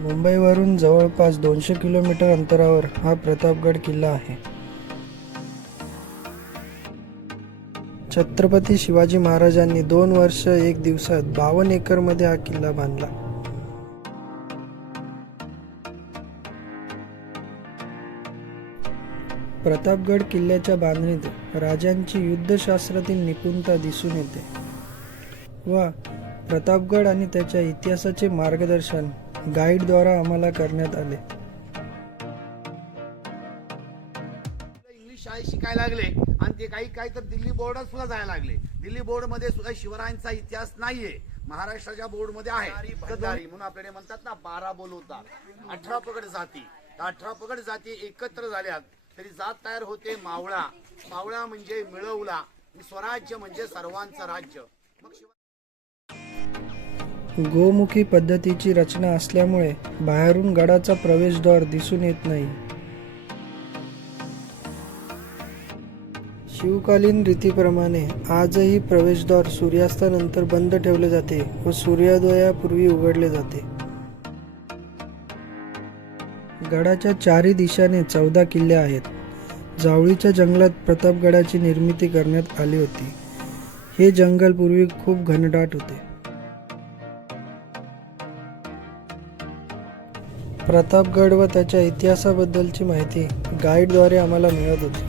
मुंबईवरून जवळपास दोनशे किलोमीटर अंतरावर हा प्रतापगड किल्ला आहे. छत्रपती शिवाजी महाराजांनी दोन वर्ष एक दिवसात बावन्न एकरमध्ये हा किल्ला बांधला. प्रतापगड किल्ल्याच्या बांधणीत राजांची युद्धशास्त्रातील निपुणता दिसून येते व प्रतापगड आणि त्याच्या इतिहासाचे मार्गदर्शन गाईडद्वारा आम्हाला करण्यात आले. इंग्लिश शाळेत शिकायला लागले आणि ते काही काही तर दिल्ली बोर्डात सुद्धा जायला लागले. दिल्ली बोर्डमध्ये सुद्धा शिवरायांचा इतिहास नाहीये. महाराष्ट्राच्या बोर्डमध्ये आहे. गद्दारी म्हणून आपल्याकडे म्हणतात ना बारा बोलवतात अठरा पगड जाती. अठरा पगड जाती एकत्र झाल्यात तरी जात तयार होते मावळा. मावळा म्हणजे मिळवला. आणि स्वराज्य म्हणजे सर्वांचं राज्य. मग गोमुखी पद्धतीची रचना असल्यामुळे बाहेरून गडाचा प्रवेशद्वार दिसून येत नाही. शिवकालीन रीतीप्रमाणे आजही प्रवेशद्वार सूर्यास्तानंतर बंद ठेवले जाते व सूर्योदयापूर्वी उघडले जाते. गडाच्या चारी दिशाने चौदा किल्ले आहेत. जावळीच्या जंगलात प्रतापगडाची निर्मिती करण्यात आली होती. हे जंगल पूर्वी खूप घनदाट होते. प्रतापगड व त्याच्या इतिहासाबद्दलची माहिती गाईडद्वारे आम्हाला मिळत होती.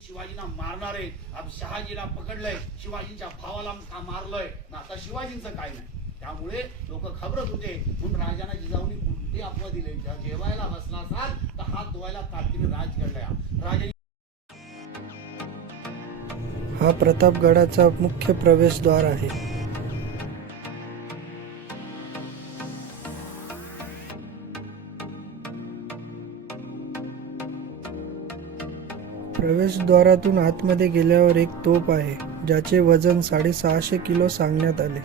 शिवाजीला मारणारे अब शहाजीला पकडलंय शिवाजींच्या भावाला मारलंय? आता शिवाजींचं काय नाही. त्यामुळे लोक खबरत होते. म्हणून राजांना जिजाऊनी कोणती अफवा दिली? जेवायला बसला असाल तर हात धुवायला कार्तिनी राज घडलाय राजा हा प्रतापगडाचा मुख्य प्रवेशद्वार आहे. प्रवेशद्वारातून आतमध्ये गेल्यावर एक तोप आहे ज्याचे वजन साडेसहाशे किलो सांगण्यात आले.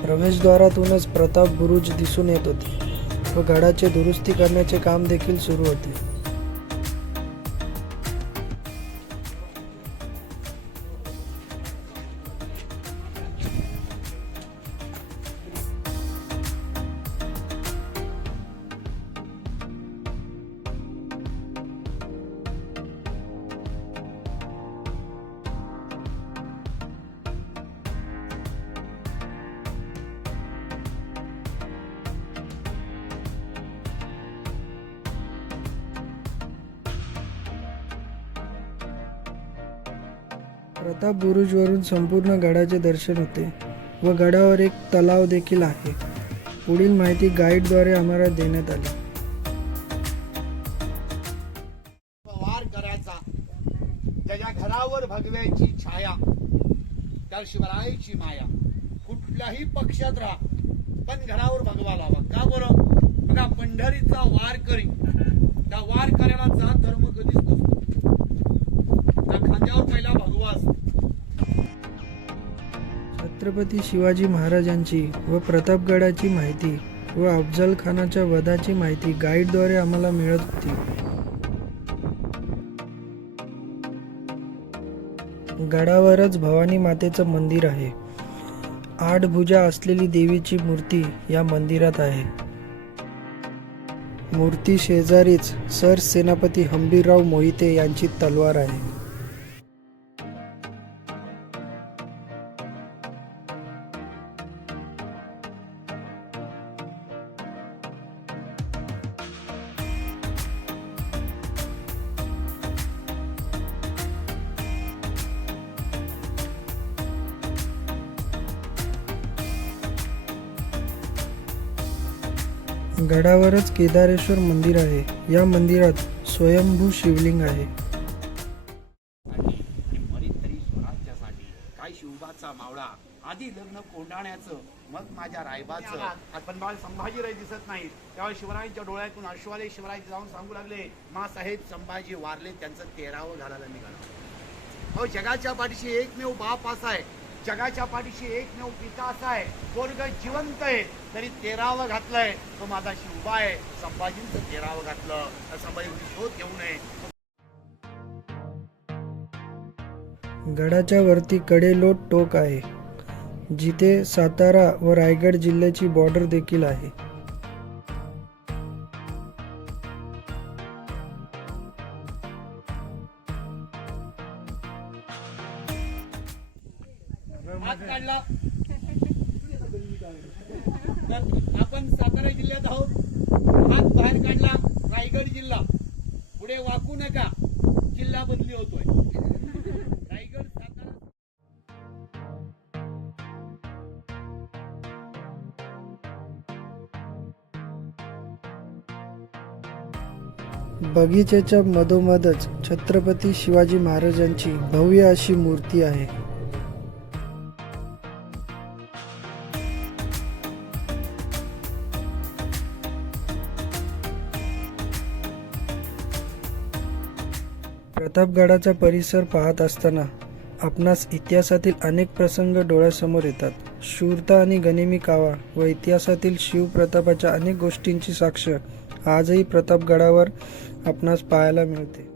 प्रवेशद्वारातूनच प्रताप बुरुज दिसून येत होते. व गडाचे दुरुस्ती करण्याचे काम देखील सुरू होते. प्रताप बुरुजवरून संपूर्ण गडाचे दर्शन होते व गडावर एक तलाव देखील आहे. पुढील माहिती गाईडद्वारे आम्हाला देण्यात आली. वार करायचा. त्याच्या घरावर भगव्याची छाया. त्या शिवरायाची माया. कुठल्याही पक्षात राहा. पण घरावर भगवा लावा. का बरं? बघा पंढरीचा वार करी. त्या वार करायला जात धर्म कधीच नसतो. त्या खांद्यावर पहिला भगवा असतो. छत्रपती शिवाजी महाराजांची व प्रतापगडाची माहिती व अफजल खानाच्या वधाची माहिती गाईडद्वारे आम्हाला मिळत होती. गडावरच भवानी मातेचं मंदिर आहे. आठ भुजा असलेली देवीची मूर्ती या मंदिरात आहे. मूर्ती शेजारीच सर सेनापती हंबीरराव मोहिते यांची तलवार आहे. गडावरच केदारेश्वर मंदिर आहे. या मंदिरात स्वयंभू शिवलिंग आहे. आणि मरीत तरी स्वराज्यासाठी. काय शिवबाचा मावळा? आधी लग्न कोंडाण्याचं मग माझ्या रायबाचं. पण बाळ संभाजीराय दिसत नाही त्यावेळी शिवरायांच्या डोळ्यातून अश्वाले शिवराय जाऊन सांगू लागले मा साहेब संभाजी वारले त्यांचं तेरावं घालायला निघाला. अहो जगाच्या पाठीशी एकमेव बाप असा आहे. जगाच्या पाठीशी नऊ पिता असा आहे. पोरग जिवंत आहे तरी तेरावं घातलंय. तो माझा शिवबा आहे. संभाजींचं तेरावं घातलं. तर संभाजी शोध घेऊ नये गडाच्या वरती कडेलोट टोक आहे. जिथे सातारा व रायगड जिल्ह्याची बॉर्डर देखील आहे. हात काढला. तर आपण सातारा जिल्ह्यात आहोत. हात बाहेर काढला. रायगड जिल्हा. पुढे वाकू नका. जिल्हा बदली होतोय. रायगड सातारा. बगीचेच्या मधोमधच छत्रपती शिवाजी महाराजांची भव्य अशी मूर्ती आहे. प्रतापगडाचा परिसर पाहत असताना आपणास इतिहासातील अनेक प्रसंग डोळ्यासमोर येतात. शूरता आणि गनिमी कावा व इतिहासातील शिवप्रतापाच्या अनेक गोष्टींची साक्ष आजही प्रतापगडावर आपणास पाहायला मिळते.